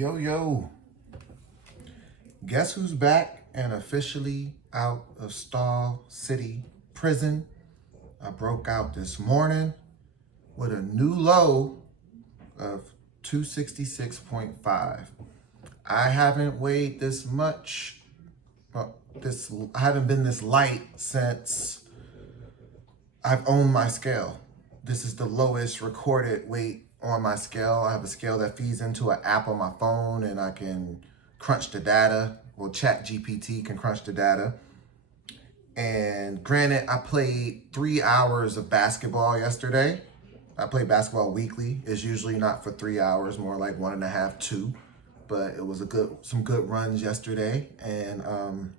Yo, yo, guess who's back and officially out of Stall City Prison? I broke out this morning with a new low of 266.5. I haven't weighed this much, I haven't been this light since I've owned my scale. This is the lowest recorded weight on my scale. I have a scale that feeds into an app on my phone and I can crunch the data. Well, ChatGPT can crunch the data. And granted, I played 3 hours of basketball yesterday. I play basketball weekly. It's usually not for 3 hours, more like 1.5, 2. But it was some good runs yesterday, and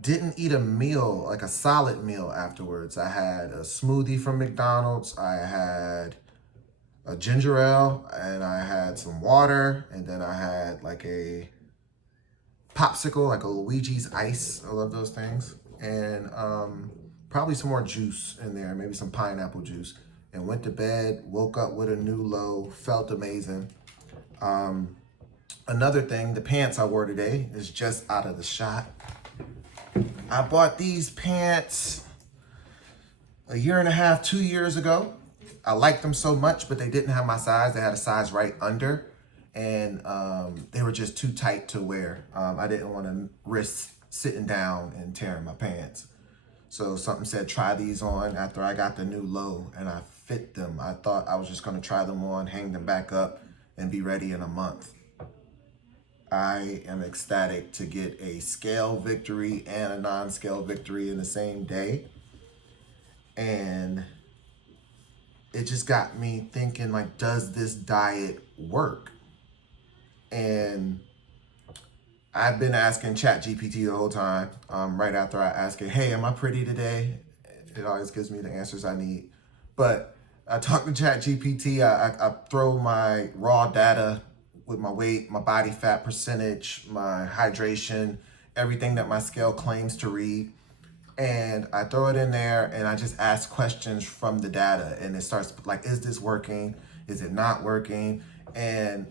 didn't eat a meal, like a solid meal afterwards. I had a smoothie from McDonald's. I had a ginger ale, and I had some water, and then I had like a popsicle, like a Luigi's Ice. I love those things. And probably some more juice in there, maybe some pineapple juice. And went to bed, woke up with a new low, felt amazing. Another thing, the pants I wore today is just out of the shot. I bought these pants a year and a half, 2 years ago. I liked them so much, but they didn't have my size. They had a size right under, and they were just too tight to wear. I didn't want to risk sitting down and tearing my pants. So something said, try these on after I got the new low, and I fit them. I thought I was just gonna try them on, hang them back up, and be ready in a month. I am ecstatic to get a scale victory and a non-scale victory in the same day. And it just got me thinking, like, does this diet work? And I've been asking ChatGPT the whole time. Right after I ask it, hey, am I pretty today? It always gives me the answers I need. But I talk to ChatGPT, I throw my raw data with my weight, my body fat percentage, my hydration, everything that my scale claims to read. And I throw it in there and I just ask questions from the data, and it starts like, is this working? Is it not working? And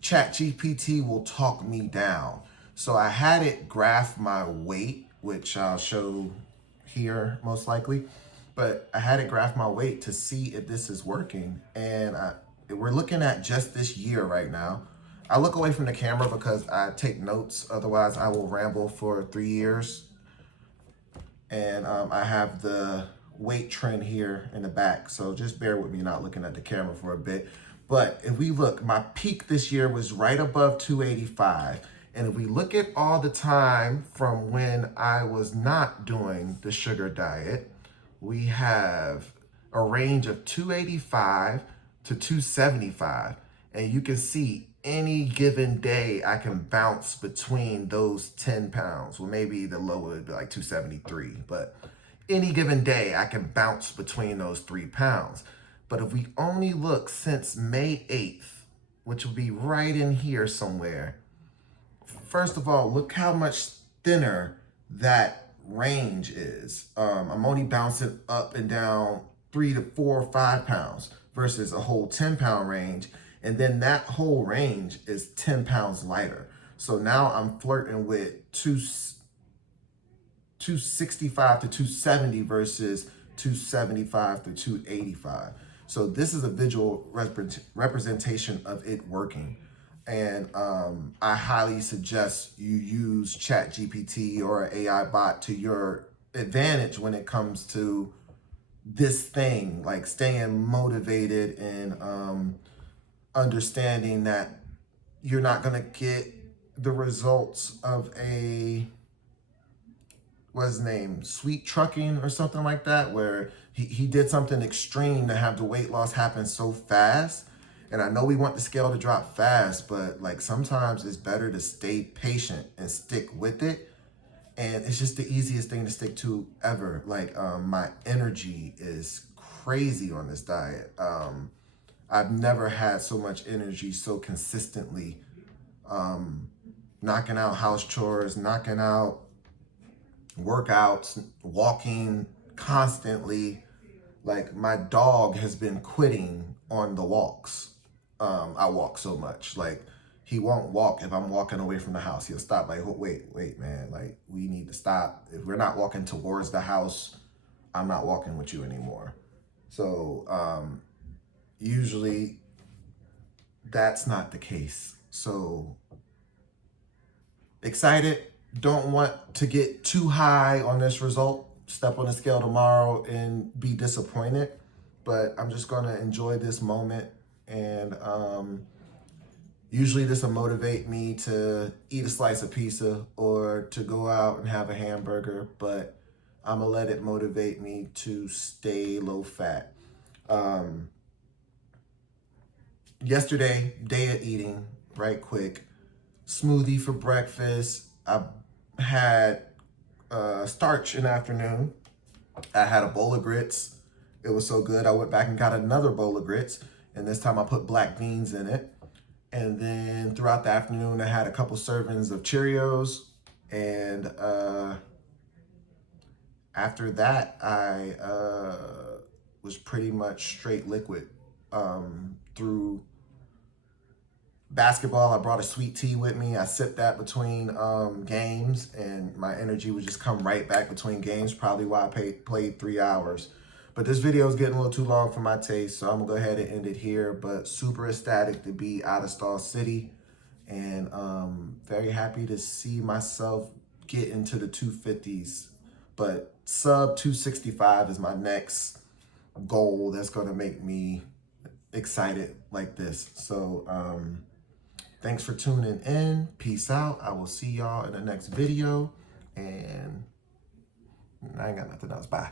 ChatGPT will talk me down. So I had it graph my weight, which I'll show here most likely, but I had it graph my weight to see if this is working. And we're looking at just this year right now. I look away from the camera because I take notes, otherwise I will ramble for 3 years. And I have the weight trend here in the back, so just bear with me not looking at the camera for a bit. But if we look, my peak this year was right above 285. And if we look at all the time from when I was not doing the sugar diet, we have a range of 285 to 275. And you can see any given day I can bounce between those 10 pounds. Well, maybe the low would be like 273, but any given day I can bounce between those 3 pounds. But if we only look since May 8th, which will be right in here somewhere, first of all, look how much thinner that range is. I'm only bouncing up and down 3 to 4 or 5 pounds versus a whole 10-pound range. And then that whole range is 10 pounds lighter. So now I'm flirting with 265 to 270 versus 275 to 285. So this is a visual representation of it working. And I highly suggest you use ChatGPT or an AI bot to your advantage when it comes to this thing, like staying motivated and understanding that you're not gonna get the results of what's his name, Sweet Trucking or something like that, where he did something extreme to have the weight loss happen so fast. And I know we want the scale to drop fast, but like sometimes it's better to stay patient and stick with it. And it's just the easiest thing to stick to ever. Like my energy is crazy on this diet. I've never had so much energy so consistently. Knocking out house chores, knocking out workouts, walking constantly. Like my dog has been quitting on the walks. I walk so much. Like, he won't walk if I'm walking away from the house. He'll stop like, oh, wait, man. Like, we need to stop. If we're not walking towards the house, I'm not walking with you anymore. So usually that's not the case. So excited. Don't want to get too high on this result. Step on the scale tomorrow and be disappointed. But I'm just going to enjoy this moment. And usually this will motivate me to eat a slice of pizza or to go out and have a hamburger. But I'm going to let it motivate me to stay low fat. Yesterday, day of eating, right quick. Smoothie for breakfast. I had starch in the afternoon. I had a bowl of grits. It was so good. I went back and got another bowl of grits. And this time I put black beans in it. And then throughout the afternoon, I had a couple servings of Cheerios. And after that, I was pretty much straight liquid through basketball. I brought a sweet tea with me. I sipped that between games, and my energy would just come right back between games, probably why I played 3 hours. But this video is getting a little too long for my taste, so I'm going to go ahead and end it here. But super ecstatic to be out of Star City, and very happy to see myself get into the 250s. But sub 265 is my next goal that's going to make me excited like this. So thanks for tuning in. Peace out. I will see y'all in the next video. And I ain't got nothing else. Bye.